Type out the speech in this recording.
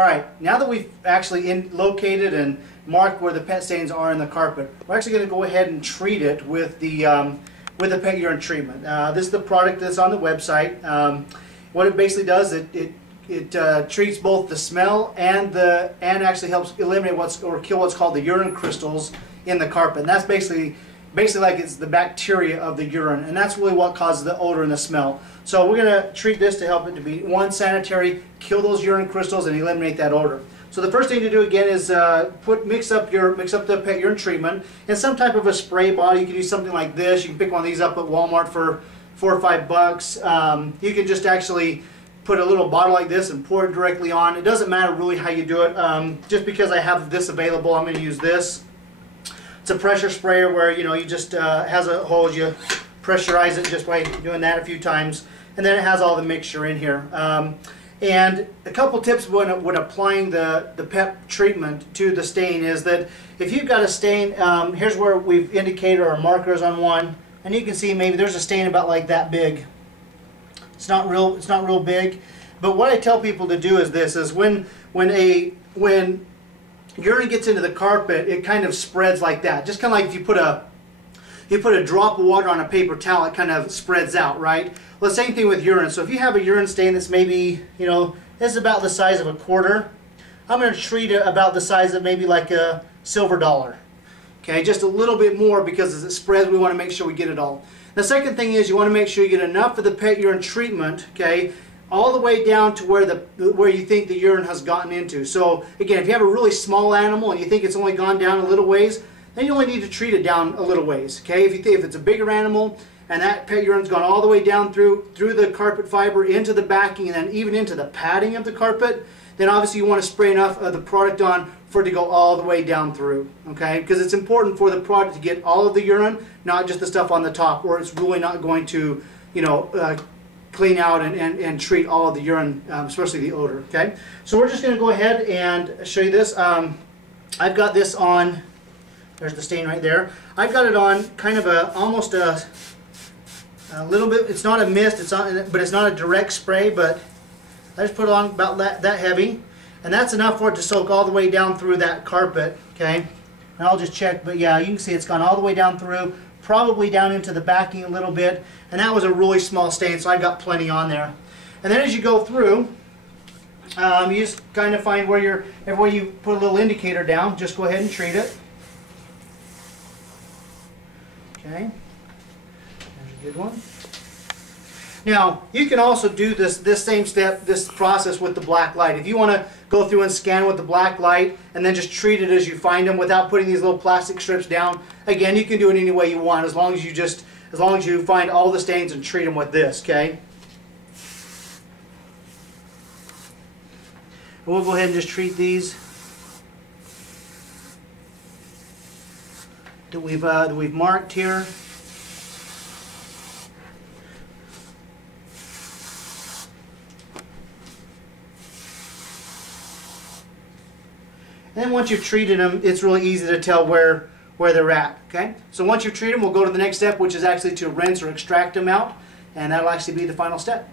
Alright, now that we've actually located and marked where the pet stains are in the carpet, we're actually going to go ahead and treat it with the pet urine treatment. This is the product that's on the website. What it basically does, it treats both the smell and actually helps eliminate or kill what's called the urine crystals in the carpet. And that's basically like it's the bacteria of the urine, and that's really what causes the odor and the smell. So we're going to treat this to help it to be, one, sanitary, kill those urine crystals, and eliminate that odor. So the first thing to do again is mix up the pet urine treatment in some type of a spray bottle. You can use something like this. You can pick one of these up at Walmart for $4 or $5. You can just actually put a little bottle like this and pour it directly on. It doesn't matter really how you do it. Just because I have this available, I'm going to use this. It's a pressure sprayer where you just has a hose. You pressurize it just by doing that a few times, and then it has all the mixture in here. And a couple tips when applying the PEP treatment to the stain is that if you've got a stain, here's where we've indicated our markers on one, and you can see maybe there's a stain about like that big. It's not real big, but what I tell people to do is this: is when urine gets into the carpet, it kind of spreads like that. Just kind of like if you put a drop of water on a paper towel, it kind of spreads out, right? Well, the same thing with urine. So if you have a urine stain that's maybe, this is about the size of a quarter, I'm going to treat it about the size of maybe like a silver dollar. Okay, just a little bit more, because as it spreads, we want to make sure we get it all. The second thing is you want to make sure you get enough of the pet urine treatment, okay, all the way down to where you think the urine has gotten into. So again, if you have a really small animal and you think it's only gone down a little ways, then you only need to treat it down a little ways. Okay, if it's a bigger animal and that pet urine's gone all the way down through the carpet fiber into the backing and then even into the padding of the carpet, then obviously you want to spray enough of the product on for it to go all the way down through. Okay, because it's important for the product to get all of the urine, not just the stuff on the top, or it's really not going to, clean out and treat all of the urine, especially the odor. Okay, so we're just going to go ahead and show you this. I've got this on. There's the stain right there. I've got it on kind of almost a little bit. It's not a mist. But it's not a direct spray. But I just put it on about that heavy, and that's enough for it to soak all the way down through that carpet. Okay, and I'll just check. But yeah, you can see it's gone all the way down through, probably down into the backing a little bit. And that was a really small stain, so I got plenty on there. And then as you go through, you just kind of find everywhere you put a little indicator down, just go ahead and treat it. Okay, there's a good one. Now, you can also do this same step, this process with the black light. If you want to go through and scan with the black light and then just treat it as you find them without putting these little plastic strips down, again, you can do it any way you want, as long as you find all the stains and treat them with this, okay? And we'll go ahead and just treat these that we've marked here. And then once you've treated them, it's really easy to tell where they're at. Okay, so once you treat them, we'll go to the next step, which is actually to rinse or extract them out, and that'll actually be the final step.